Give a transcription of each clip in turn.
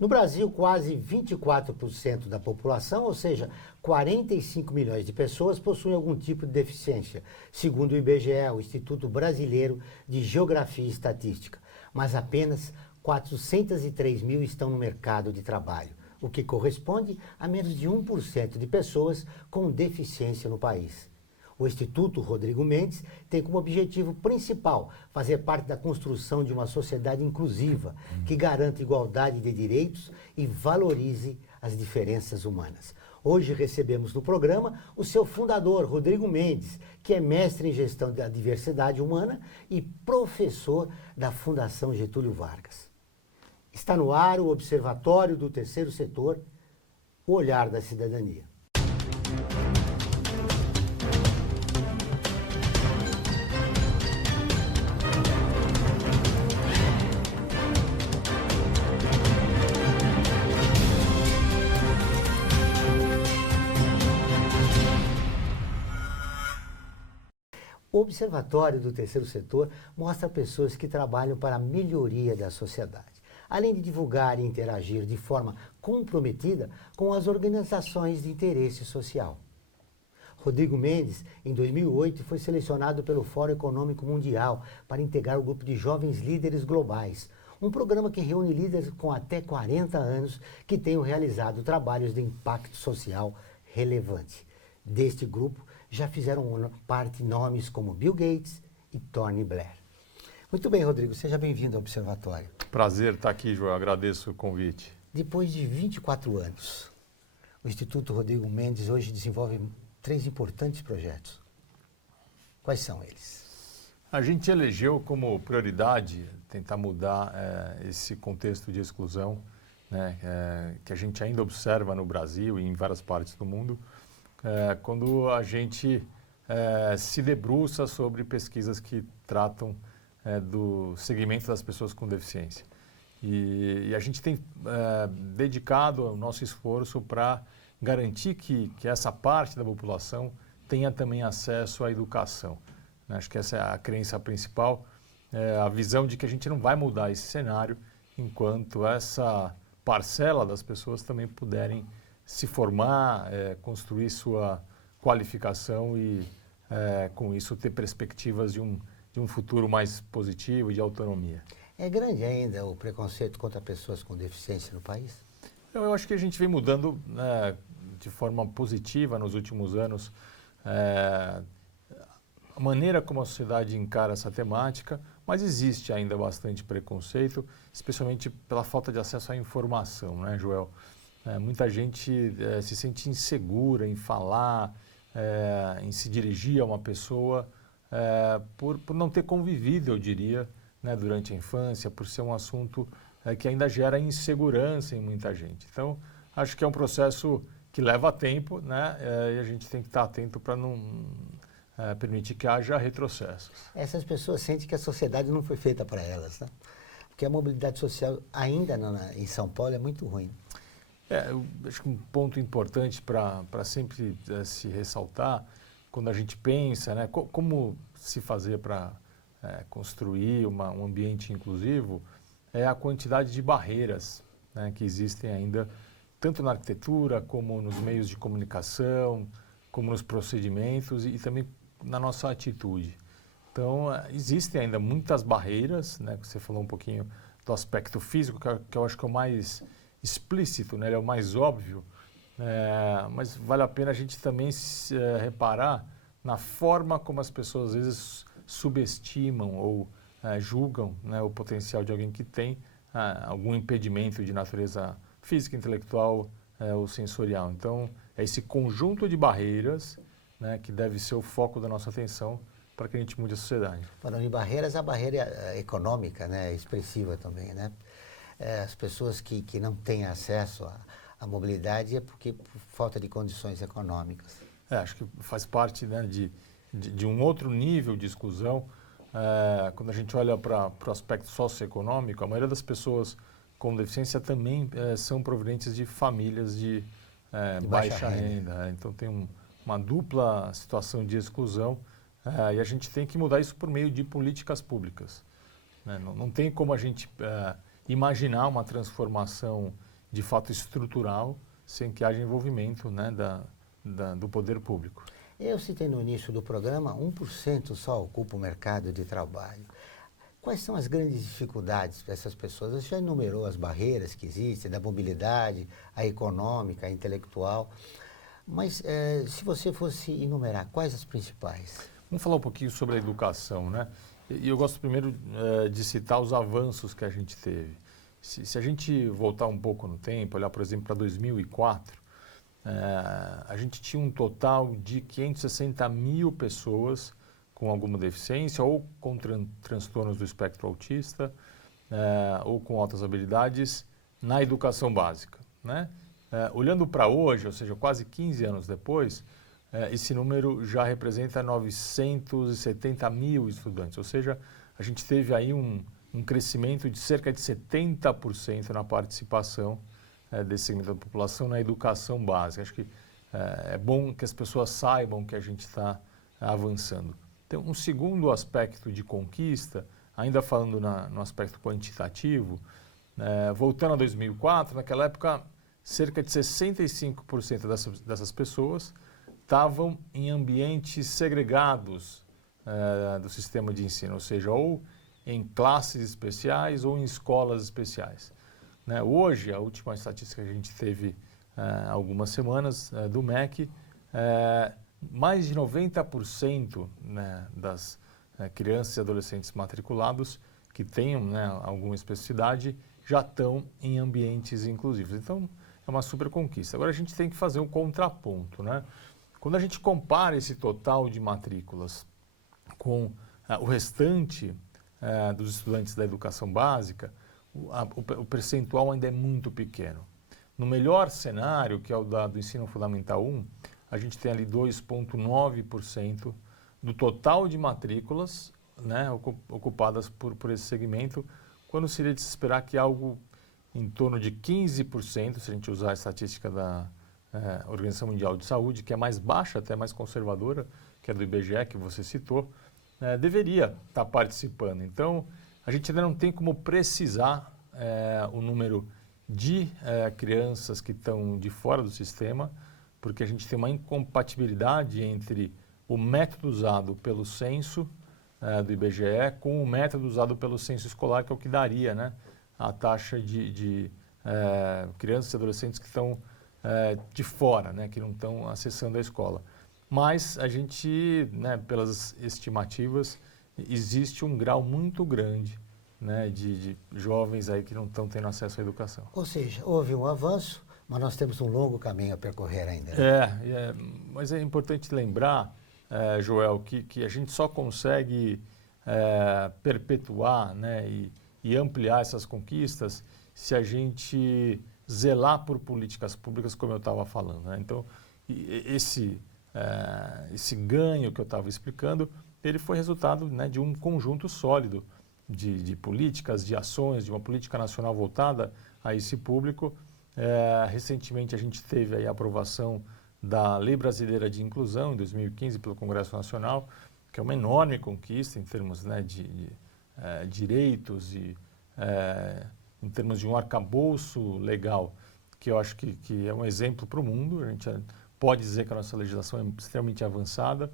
No Brasil, quase 24% da população, ou seja, 45 milhões de pessoas, possuem algum tipo de deficiência, segundo o IBGE, o Instituto Brasileiro de Geografia e Estatística. Mas apenas 403 mil estão no mercado de trabalho, o que corresponde a menos de 1% de pessoas com deficiência no país. O Instituto Rodrigo Mendes tem como objetivo principal fazer parte da construção de uma sociedade inclusiva, que garanta igualdade de direitos e valorize as diferenças humanas. Hoje recebemos no programa o seu fundador, Rodrigo Mendes, que é mestre em gestão da diversidade humana e professor da Fundação Getúlio Vargas. Está no ar o Observatório do Terceiro Setor, o olhar da cidadania. O Observatório do Terceiro Setor mostra pessoas que trabalham para a melhoria da sociedade, além de divulgar e interagir de forma comprometida com as organizações de interesse social. Rodrigo Mendes, em 2008, foi selecionado pelo Fórum Econômico Mundial para integrar o grupo de jovens líderes globais, um programa que reúne líderes com até 40 anos que tenham realizado trabalhos de impacto social relevante. Deste grupo, já fizeram parte nomes como Bill Gates e Tony Blair. Muito bem, Rodrigo, seja bem-vindo ao Observatório. Prazer estar aqui, João, agradeço o convite. Depois de 24 anos, o Instituto Rodrigo Mendes hoje desenvolve 3 importantes projetos. Quais são eles? A gente elegeu como prioridade tentar mudar esse contexto de exclusão, né, que a gente ainda observa no Brasil e em várias partes do mundo, quando a gente se debruça sobre pesquisas que tratam do segmento das pessoas com deficiência. E a gente tem dedicado o nosso esforço para garantir que essa parte da população tenha também acesso à educação. Acho que essa é a crença principal, a visão de que a gente não vai mudar esse cenário enquanto essa parcela das pessoas também puderem se formar, construir sua qualificação e, com isso, ter perspectivas de um futuro mais positivo e de autonomia. É grande ainda o preconceito contra pessoas com deficiência no país? Eu acho que a gente vem mudando de forma positiva nos últimos anos a maneira como a sociedade encara essa temática, mas existe ainda bastante preconceito, especialmente pela falta de acesso à informação, né, Joel? Muita gente se sente insegura em falar, em se dirigir a uma pessoa, por não ter convivido, eu diria, né, durante a infância, por ser um assunto que ainda gera insegurança em muita gente. Então, acho que é um processo que leva tempo, né, e a gente tem que estar atento para não permitir que haja retrocessos. Essas pessoas sentem que a sociedade não foi feita para elas, né? Porque a mobilidade social ainda em São Paulo é muito ruim. Eu acho que um ponto importante para sempre se ressaltar, quando a gente pensa, né, como se fazer para construir um ambiente inclusivo, é a quantidade de barreiras, né, que existem ainda, tanto na arquitetura, como nos meios de comunicação, como nos procedimentos e também na nossa atitude. Então, existem ainda muitas barreiras, né, que você falou um pouquinho do aspecto físico, que eu acho que é o mais explícito, né? Ele é o mais óbvio, mas vale a pena a gente também reparar na forma como as pessoas às vezes subestimam ou julgam, né, o potencial de alguém que tem algum impedimento de natureza física, intelectual ou sensorial. Então, é esse conjunto de barreiras, né, que deve ser o foco da nossa atenção para que a gente mude a sociedade. Falando em barreiras, a barreira econômica, né, é expressiva também, né? As pessoas que não têm acesso à mobilidade é porque por falta de condições econômicas. Acho que faz parte, né, de um outro nível de exclusão. Quando a gente olha para o aspecto socioeconômico, a maioria das pessoas com deficiência também são provenientes de famílias de baixa renda. Então tem uma dupla situação de exclusão e a gente tem que mudar isso por meio de políticas públicas. Né? Não tem como a gente imaginar uma transformação de fato estrutural, sem que haja envolvimento, né, do poder público. Eu citei no início do programa, 1% só ocupa o mercado de trabalho. Quais são as grandes dificuldades para essas pessoas? Você já enumerou as barreiras que existem, da mobilidade, a econômica, a intelectual, mas se você fosse enumerar, quais as principais? Vamos falar um pouquinho sobre a educação, né? E eu gosto primeiro de citar os avanços que a gente teve. Se a gente voltar um pouco no tempo, olhar, por exemplo, para 2004, a gente tinha um total de 560 mil pessoas com alguma deficiência ou com transtornos do espectro autista ou com altas habilidades na educação básica, né? Olhando para hoje, ou seja, quase 15 anos depois, esse número já representa 970 mil estudantes, ou seja, a gente teve aí um crescimento de cerca de 70% na participação desse segmento da população na educação básica. Acho que é bom que as pessoas saibam que a gente está avançando. Então, um segundo aspecto de conquista, ainda falando no aspecto quantitativo, voltando a 2004, naquela época, cerca de 65% dessas pessoas estavam em ambientes segregados do sistema de ensino, ou seja, ou em classes especiais ou em escolas especiais. Hoje, a última estatística que a gente teve há algumas semanas do MEC, mais de 90% das crianças e adolescentes matriculados que tenham alguma especificidade já estão em ambientes inclusivos. Então, é uma super conquista. Agora, a gente tem que fazer um contraponto, né? Quando a gente compara esse total de matrículas com o restante dos estudantes da educação básica, o percentual ainda é muito pequeno. No melhor cenário, que é o do ensino fundamental 1, a gente tem ali 2,9% do total de matrículas, né, ocupadas por esse segmento, quando seria de se esperar que algo em torno de 15%, se a gente usar a estatística da Organização Mundial de Saúde, que é mais baixa, até mais conservadora, que é do IBGE, que você citou, deveria estar participando. Então, a gente ainda não tem como precisar o número de crianças que estão de fora do sistema, porque a gente tem uma incompatibilidade entre o método usado pelo censo do IBGE com o método usado pelo censo escolar, que é o que daria, né, a taxa de crianças e adolescentes que estão de fora, né, que não estão acessando a escola. Mas a gente, né, pelas estimativas, existe um grau muito grande, né, de jovens aí que não estão tendo acesso à educação. Ou seja, houve um avanço, mas nós temos um longo caminho a percorrer ainda. Né? Mas é importante lembrar, Joel, que a gente só consegue perpetuar, né, e ampliar essas conquistas se a gente zelar por políticas públicas, como eu estava falando. Né? Então, esse ganho que eu estava explicando, ele foi resultado, né, de um conjunto sólido de políticas, de ações, de uma política nacional voltada a esse público. Recentemente, a gente teve aí a aprovação da Lei Brasileira de Inclusão, em 2015, pelo Congresso Nacional, que é uma enorme conquista em termos, né, de direitos e em termos de um arcabouço legal, que eu acho que é um exemplo para o mundo. A gente pode dizer que a nossa legislação é extremamente avançada,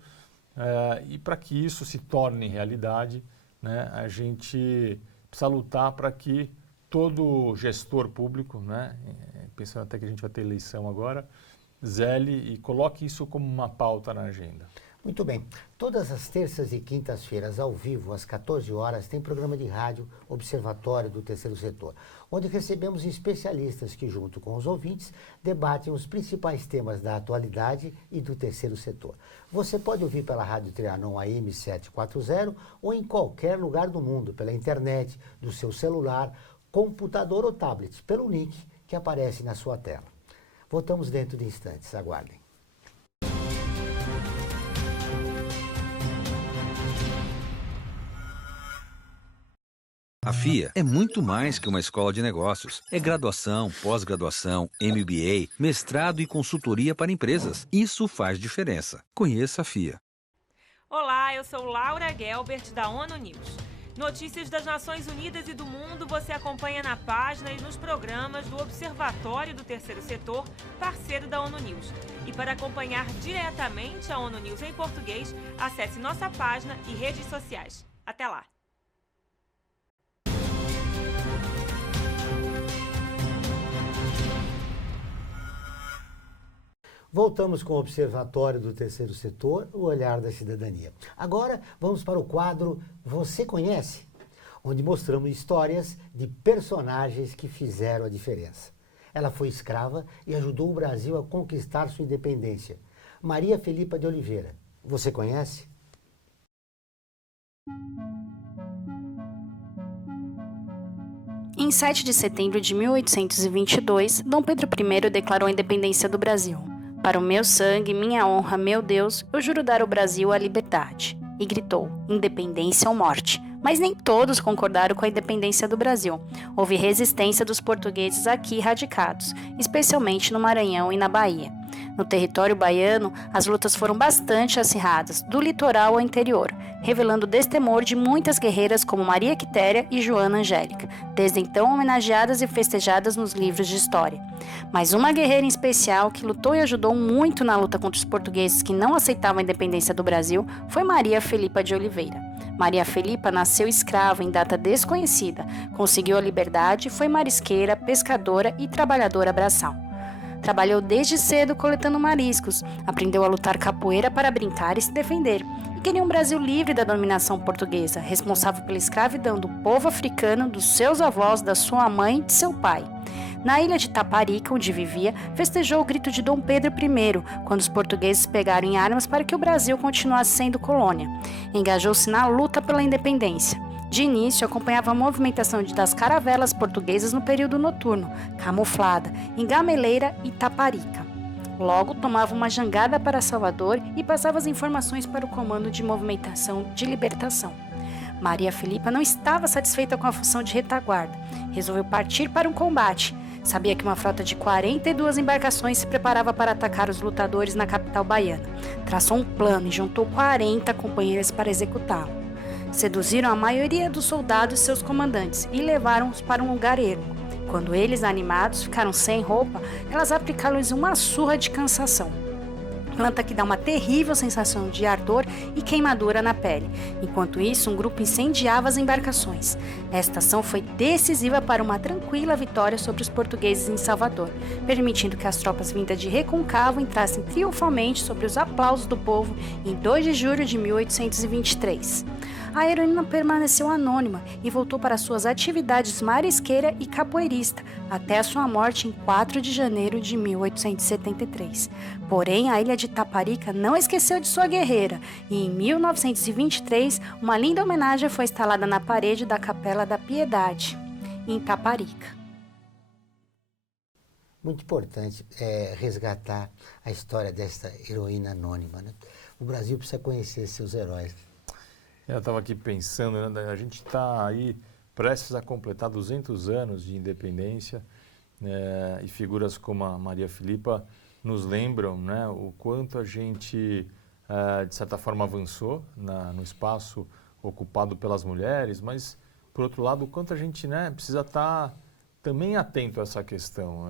e para que isso se torne realidade, né, a gente precisa lutar para que todo gestor público, né, pensando até que a gente vai ter eleição agora, zele e coloque isso como uma pauta na agenda. Muito bem. Todas as terças e quintas-feiras, ao vivo, às 14 horas, tem programa de rádio Observatório do Terceiro Setor, onde recebemos especialistas que, junto com os ouvintes, debatem os principais temas da atualidade e do terceiro setor. Você pode ouvir pela Rádio Trianon AM 740 ou em qualquer lugar do mundo, pela internet, do seu celular, computador ou tablet, pelo link que aparece na sua tela. Voltamos dentro de instantes. Aguardem. A FIA é muito mais que uma escola de negócios. É graduação, pós-graduação, MBA, mestrado e consultoria para empresas. Isso faz diferença. Conheça a FIA. Olá, eu sou Laura Gelbert, da ONU News. Notícias das Nações Unidas e do mundo você acompanha na página e nos programas do Observatório do Terceiro Setor, parceiro da ONU News. E para acompanhar diretamente a ONU News em português, acesse nossa página e redes sociais. Até lá! Voltamos com o Observatório do Terceiro Setor, o olhar da cidadania. Agora vamos para o quadro Você Conhece?, onde mostramos histórias de personagens que fizeram a diferença. Ela foi escrava e ajudou o Brasil a conquistar sua independência. Maria Felipa de Oliveira. Você conhece? Em 7 de setembro de 1822, Dom Pedro I declarou a independência do Brasil. Para o meu sangue, minha honra, meu Deus, eu juro dar ao Brasil a liberdade. E gritou, independência ou morte. Mas nem todos concordaram com a independência do Brasil. Houve resistência dos portugueses aqui radicados, especialmente no Maranhão e na Bahia. No território baiano, as lutas foram bastante acirradas, do litoral ao interior, revelando o destemor de muitas guerreiras como Maria Quitéria e Joana Angélica, desde então homenageadas e festejadas nos livros de história. Mas uma guerreira em especial que lutou e ajudou muito na luta contra os portugueses que não aceitavam a independência do Brasil foi Maria Felipa de Oliveira. Maria Felipa nasceu escrava em data desconhecida, conseguiu a liberdade, foi marisqueira, pescadora e trabalhadora braçal. Trabalhou desde cedo coletando mariscos, aprendeu a lutar capoeira para brincar e se defender, e queria um Brasil livre da dominação portuguesa, responsável pela escravidão do povo africano, dos seus avós, da sua mãe e de seu pai. Na ilha de Taparica, onde vivia, festejou o grito de Dom Pedro I, quando os portugueses pegaram em armas para que o Brasil continuasse sendo colônia. Engajou-se na luta pela independência. De início, acompanhava a movimentação das caravelas portuguesas no período noturno, camuflada, em Gameleira e Taparica. Logo, tomava uma jangada para Salvador e passava as informações para o Comando de Movimentação de Libertação. Maria Felipa não estava satisfeita com a função de retaguarda. Resolveu partir para um combate. Sabia que uma frota de 42 embarcações se preparava para atacar os lutadores na capital baiana. Traçou um plano e juntou 40 companheiros para executá-lo. Seduziram a maioria dos soldados e seus comandantes e levaram-os para um lugar ermo. Quando eles, animados, ficaram sem roupa, elas aplicaram-lhes uma surra de cansação. Planta que dá uma terrível sensação de ardor e queimadura na pele. Enquanto isso, um grupo incendiava as embarcações. Esta ação foi decisiva para uma tranquila vitória sobre os portugueses em Salvador, permitindo que as tropas vindas de Recôncavo entrassem triunfalmente sobre os aplausos do povo em 2 de julho de 1823. A heroína permaneceu anônima e voltou para suas atividades marisqueira e capoeirista, até a sua morte em 4 de janeiro de 1873. Porém, a ilha de Taparica não esqueceu de sua guerreira, e em 1923, uma linda homenagem foi instalada na parede da Capela da Piedade, em Taparica. Muito importante resgatar a história dessa heroína anônima, né? O Brasil precisa conhecer seus heróis. Eu estava aqui pensando, né, a gente está aí prestes a completar 200 anos de independência, e figuras como a Maria Felipa nos lembram, né, o quanto a gente, de certa forma, avançou no espaço ocupado pelas mulheres, mas, por outro lado, o quanto a gente, né, precisa estar também atento a essa questão.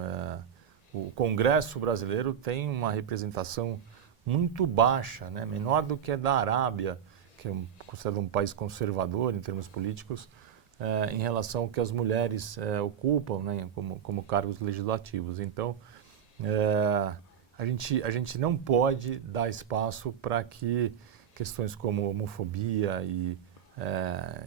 O Congresso brasileiro tem uma representação muito baixa, né, menor do que a da Arábia, que é considerado um país conservador em termos políticos, em relação ao que as mulheres ocupam, né, como cargos legislativos. Então, a gente não pode dar espaço para que questões como homofobia e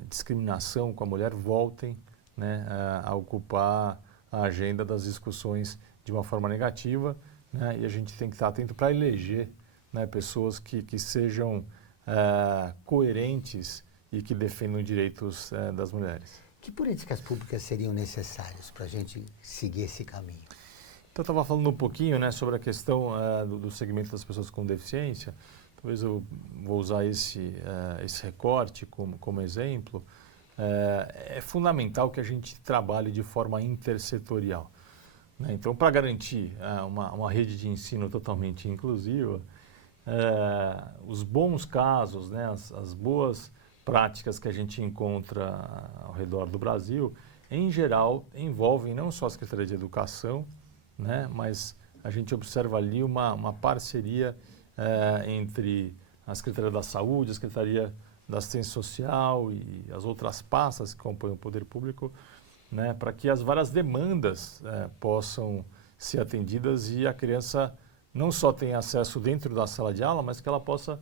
discriminação com a mulher voltem, né, a ocupar a agenda das discussões de uma forma negativa, né, e a gente tem que estar atento para eleger, né, pessoas que sejam coerentes e que defendam os direitos das mulheres. Que políticas públicas seriam necessárias para a gente seguir esse caminho? Então, eu estava falando um pouquinho, né, sobre a questão do segmento das pessoas com deficiência. Talvez eu vou usar esse recorte como exemplo. É fundamental que a gente trabalhe de forma intersetorial, né? Então, para garantir uma rede de ensino totalmente inclusiva, os bons casos, né, as boas práticas que a gente encontra ao redor do Brasil, em geral, envolvem não só a Secretaria de Educação, né, mas a gente observa ali uma parceria entre a Secretaria da Saúde, a Secretaria da Assistência Social e as outras pastas que compõem o poder público, né, para que as várias demandas possam ser atendidas e a criança não só tenha acesso dentro da sala de aula, mas que ela possa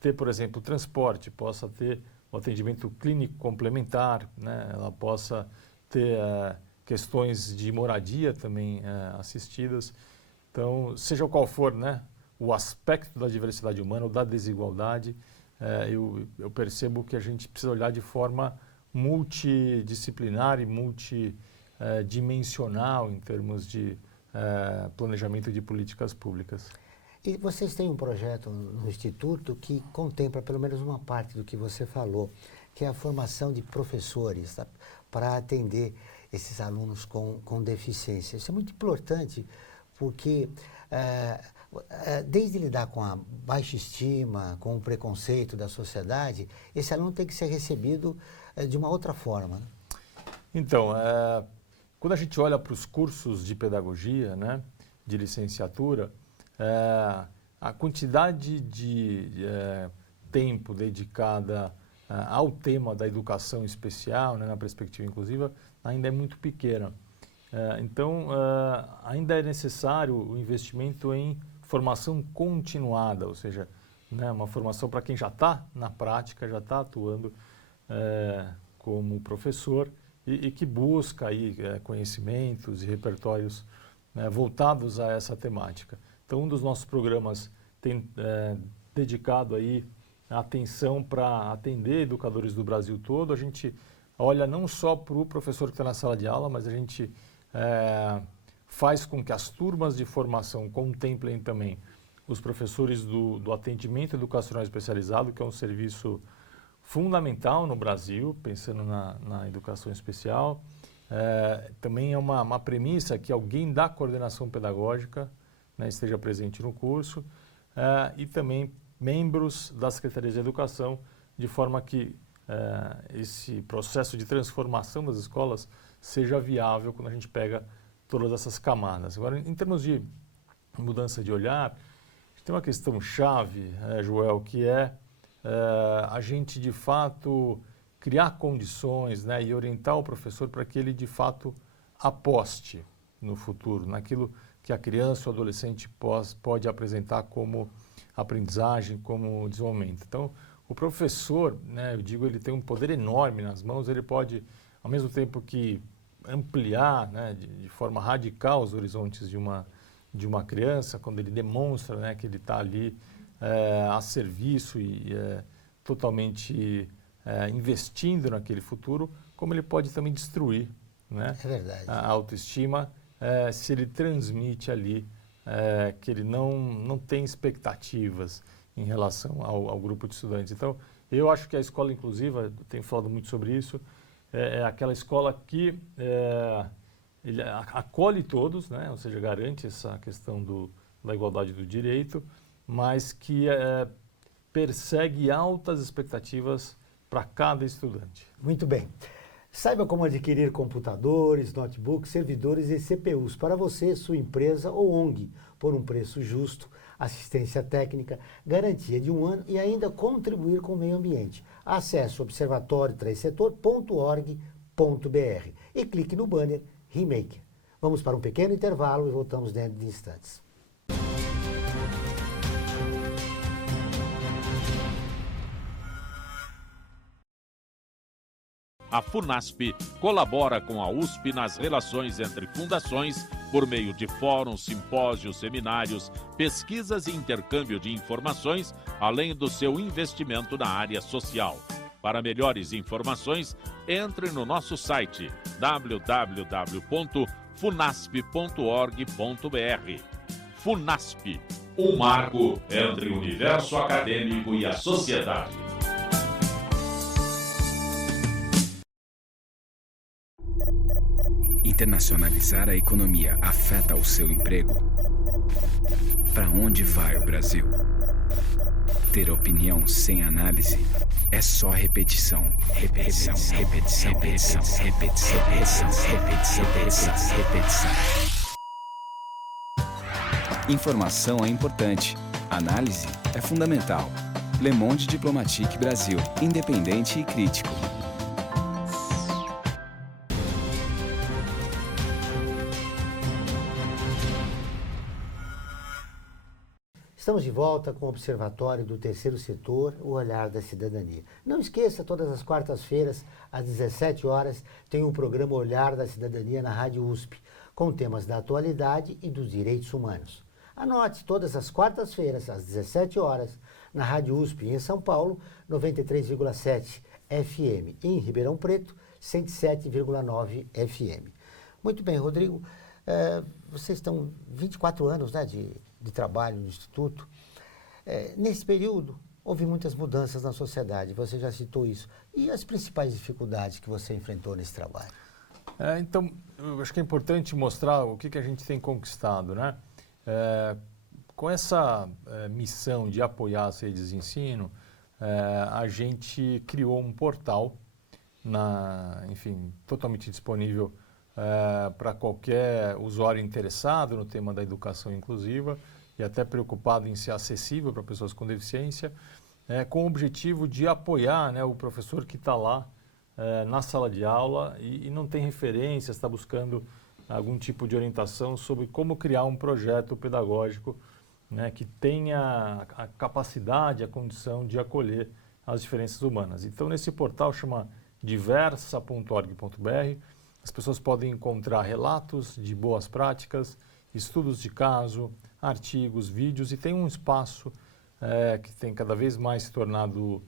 ter, por exemplo, transporte, possa ter o atendimento clínico complementar, né, ela possa ter questões de moradia também assistidas. Então, seja qual for, né, o aspecto da diversidade humana ou da desigualdade, eu percebo que a gente precisa olhar de forma multidisciplinar e multidimensional em termos de planejamento de políticas públicas. E vocês têm um projeto no Instituto que contempla pelo menos uma parte do que você falou, que é a formação de professores, tá, para atender esses alunos com deficiência. Isso é muito importante porque desde lidar com a baixa estima, com o preconceito da sociedade, esse aluno tem que ser recebido de uma outra forma, né? Então, quando a gente olha para os cursos de pedagogia, né, de licenciatura, a quantidade de tempo dedicada ao tema da educação especial, né, na perspectiva inclusiva, ainda é muito pequena. Então, ainda é necessário o investimento em formação continuada, ou seja, né, uma formação para quem já está na prática, já está atuando como professor e que busca aí, conhecimentos e repertórios voltados a essa temática. Então, um dos nossos programas tem dedicado aí a atenção para atender educadores do Brasil todo. A gente olha não só para o professor que está na sala de aula, mas a gente faz com que as turmas de formação contemplem também os professores do atendimento educacional especializado, que é um serviço fundamental no Brasil, pensando na educação especial. Também é uma premissa que alguém da coordenação pedagógica, né, esteja presente no curso, e também membros da Secretaria de Educação, de forma que esse processo de transformação das escolas seja viável quando a gente pega todas essas camadas. Agora, em termos de mudança de olhar, tem uma questão chave, Joel, que é a gente, de fato, criar condições, né, e orientar o professor para que ele, de fato, aposte no futuro, naquilo que a criança ou adolescente pode apresentar como aprendizagem, como desenvolvimento. Então, o professor, né, eu digo, ele tem um poder enorme nas mãos, ele pode, ao mesmo tempo que ampliar, né, de forma radical os horizontes de uma criança, quando ele demonstra, né, que ele está ali a serviço e totalmente investindo naquele futuro, como ele pode também destruir, né, a autoestima, se ele transmite ali que ele não tem expectativas em relação ao grupo de estudantes. Então, eu acho que a escola inclusiva, eu tenho falado muito sobre isso, é aquela escola que ele acolhe todos, né? Ou seja, garante essa questão da igualdade do direito, mas que persegue altas expectativas para cada estudante. Muito bem. Saiba como adquirir computadores, notebooks, servidores e CPUs para você, sua empresa ou ONG, por um preço justo, assistência técnica, garantia de 1 ano e ainda contribuir com o meio ambiente. Acesse observatório3setor.org.br e clique no banner Remake. Vamos para um pequeno intervalo e voltamos dentro de instantes. A FUNASP colabora com a USP nas relações entre fundações por meio de fóruns, simpósios, seminários, pesquisas e intercâmbio de informações, além do seu investimento na área social. Para melhores informações, entre no nosso site www.funasp.org.br. FUNASP, um marco entre o universo acadêmico e a sociedade. Internacionalizar a economia afeta o seu emprego? Para onde vai o Brasil? Ter opinião sem análise é só repetição. Repetição, repetição, repetição, repetição, repetição, repetição, repetição, repetição. Informação é importante. Análise é fundamental. Le Monde Diplomatique Brasil. Independente e crítico. Estamos de volta com o Observatório do Terceiro Setor, o Olhar da Cidadania. Não esqueça, todas as quartas-feiras, às 17 horas, tem o programa Olhar da Cidadania na Rádio USP, com temas da atualidade e dos direitos humanos. Anote, todas as quartas-feiras, às 17 horas, na Rádio USP, em São Paulo, 93,7 FM, e em Ribeirão Preto, 107,9 FM. Muito bem, Rodrigo, vocês estão 24 anos, né, de trabalho no Instituto. Nesse período, houve muitas mudanças na sociedade, você já citou isso. E as principais dificuldades que você enfrentou nesse trabalho? Então, eu acho que é importante mostrar o que a gente tem conquistado, né? Com essa missão de apoiar as redes de ensino, a gente criou um portal, totalmente disponível para qualquer usuário interessado no tema da educação inclusiva e até preocupado em ser acessível para pessoas com deficiência, com o objetivo de apoiar, né, o professor que está lá na sala de aula e não tem referências, está buscando algum tipo de orientação sobre como criar um projeto pedagógico, né, que tenha a capacidade, a condição de acolher as diferenças humanas. Então, nesse portal chama diversa.org.br, as pessoas podem encontrar relatos de boas práticas, estudos de caso, artigos, vídeos, e tem um espaço que tem cada vez mais se tornado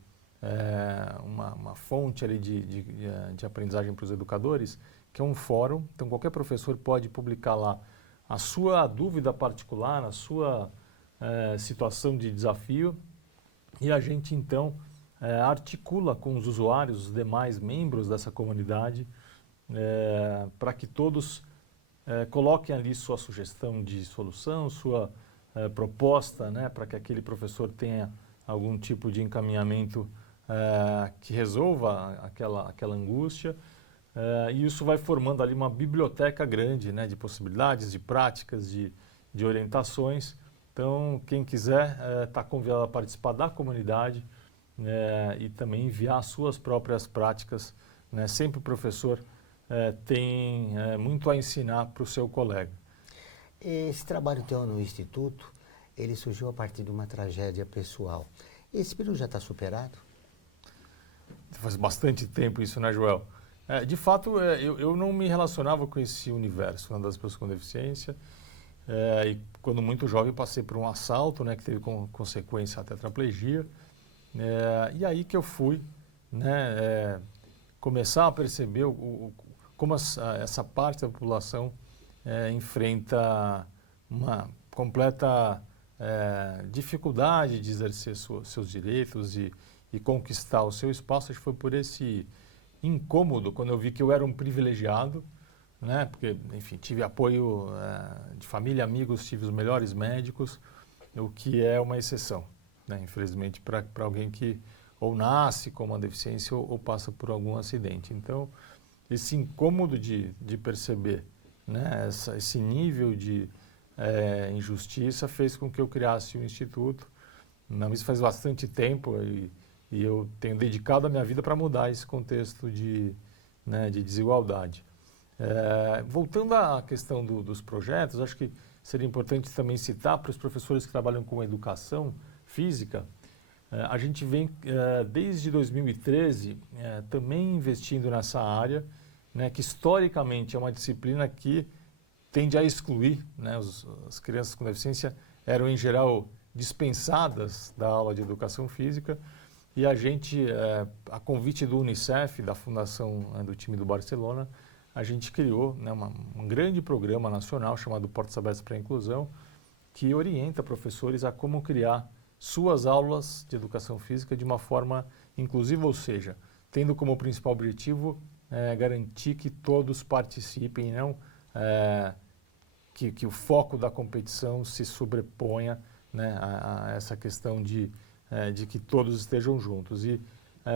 uma fonte ali de aprendizagem para os educadores, que é um fórum. Então, qualquer professor pode publicar lá a sua dúvida particular, a sua situação de desafio, e a gente, então, articula com os usuários, os demais membros dessa comunidade, para que todos coloquem ali sua sugestão de solução, sua proposta, né, para que aquele professor tenha algum tipo de encaminhamento que resolva aquela angústia. E isso vai formando ali uma biblioteca grande, né, de possibilidades, de práticas, de orientações. Então, quem quiser está convidado a participar da comunidade e também enviar suas próprias práticas, né? Sempre o professor tem muito a ensinar para o seu colega. Esse trabalho teu no Instituto, ele surgiu a partir de uma tragédia pessoal. Esse período já está superado? Faz bastante tempo isso, né, Joel? De fato, eu não me relacionava com esse universo, né, das pessoas com deficiência. E quando muito jovem passei por um assalto, né, que teve consequência a tetraplegia. E aí que eu fui, né, começar a perceber como essa parte da população enfrenta uma completa dificuldade de exercer seus direitos e conquistar o seu espaço. Acho que foi por esse incômodo, quando eu vi que eu era um privilegiado, né, porque, enfim, tive apoio de família, amigos, tive os melhores médicos, o que é uma exceção, né, infelizmente, para alguém que ou nasce com uma deficiência ou passa por algum acidente. Então, esse incômodo de perceber, né, esse nível de injustiça fez com que eu criasse um instituto. Isso faz bastante tempo e eu tenho dedicado a minha vida para mudar esse contexto de desigualdade. Voltando à questão dos projetos, acho que seria importante também citar para os professores que trabalham com educação física. A gente vem, desde 2013, também investindo nessa área, né, que historicamente é uma disciplina que tende a excluir, né, as crianças com deficiência eram, em geral, dispensadas da aula de educação física, e a gente, a convite do Unicef, da fundação do time do Barcelona, a gente criou, né, um grande programa nacional chamado Portas Abertas para a Inclusão, que orienta professores a como criar suas aulas de educação física de uma forma inclusiva, ou seja, tendo como principal objetivo garantir que todos participem, não que o foco da competição se sobreponha, né, a essa questão de de que todos estejam juntos. E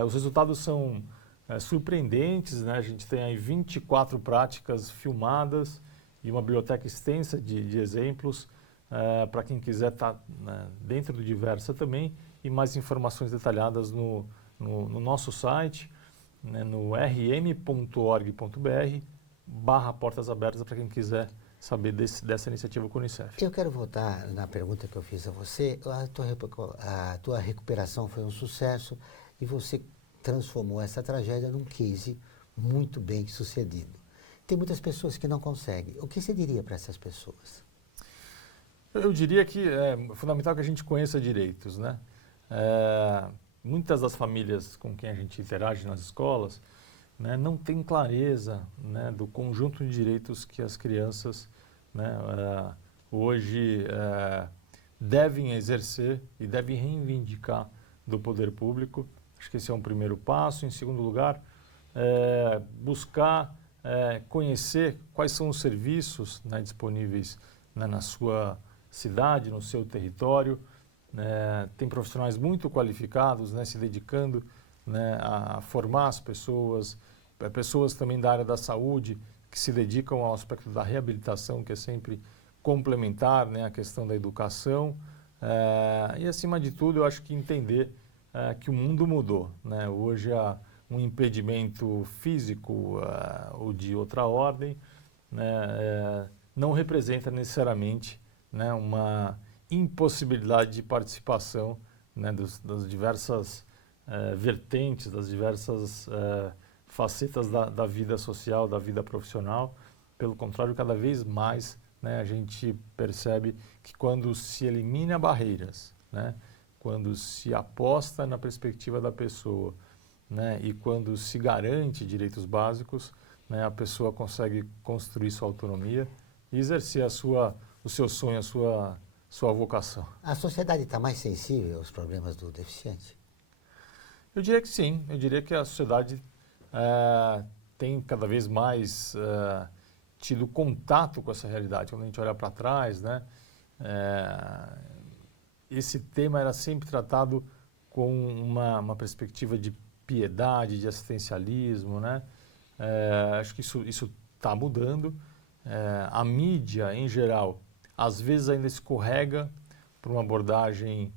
os resultados são surpreendentes, né? A gente tem aí 24 práticas filmadas e uma biblioteca extensa de exemplos para quem quiser estar dentro do Diversa também, e mais informações detalhadas no nosso site, né, no rm.org.br/portas abertas, para quem quiser saber dessa iniciativa com o Unicef. Eu quero voltar na pergunta que eu fiz a você. A tua recuperação foi um sucesso e você transformou essa tragédia num case muito bem sucedido. Tem muitas pessoas que não conseguem. O que você diria para essas pessoas? Eu diria que é fundamental que a gente conheça direitos, né? Muitas das famílias com quem a gente interage nas escolas, né, não têm clareza, né, do conjunto de direitos que as crianças, né, hoje devem exercer e devem reivindicar do poder público. Acho que esse é um primeiro passo. Em segundo lugar, buscar conhecer quais são os serviços, né, disponíveis, né, na sua cidade, no seu território. Tem profissionais muito qualificados, né, se dedicando, né, a formar as pessoas, pessoas também da área da saúde que se dedicam ao aspecto da reabilitação, que é sempre complementar, né, a questão da educação. E, acima de tudo, eu acho que entender que o mundo mudou, né? Hoje há um impedimento físico ou de outra ordem, né, não representa necessariamente, né, uma impossibilidade de participação, né, das diversas vertentes, das diversas facetas da vida social, da vida profissional. Pelo contrário, cada vez mais, né, a gente percebe que quando se elimina barreiras, né, quando se aposta na perspectiva da pessoa, né, e quando se garante direitos básicos, né, a pessoa consegue construir sua autonomia e exercer o seu sonho, a sua vocação. A sociedade está mais sensível aos problemas do deficiente? Eu diria que sim. Eu diria que a sociedade tem cada vez mais tido contato com essa realidade. Quando a gente olha para trás, né, esse tema era sempre tratado com uma perspectiva de piedade, de assistencialismo, né? Acho que isso está mudando. A mídia, em geral, às vezes ainda escorrega para uma abordagem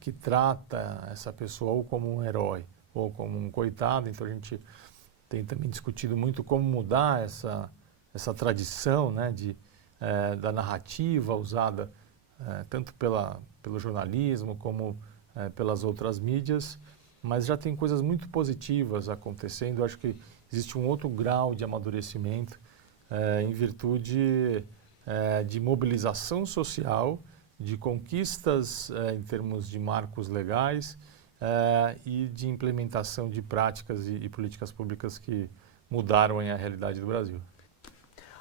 que trata essa pessoa ou como um herói ou como um coitado. Então a gente tem também discutido muito como mudar essa tradição, né, da narrativa usada tanto pelo jornalismo como pelas outras mídias, mas já tem coisas muito positivas acontecendo. Eu acho que existe um outro grau de amadurecimento em virtude de mobilização social, de conquistas em termos de marcos legais e de implementação de práticas e políticas públicas que mudaram a realidade do Brasil.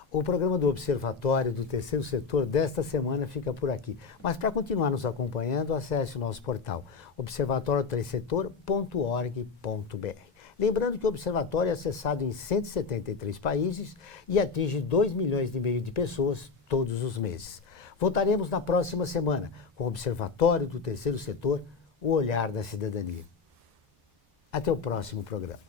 O programa do Observatório do Terceiro Setor desta semana fica por aqui. Mas para continuar nos acompanhando, acesse o nosso portal observatorioterceirsetor.org.br. Lembrando que o Observatório é acessado em 173 países e atinge 2,5 milhões de pessoas todos os meses. Voltaremos na próxima semana com o Observatório do Terceiro Setor, o olhar da cidadania. Até o próximo programa.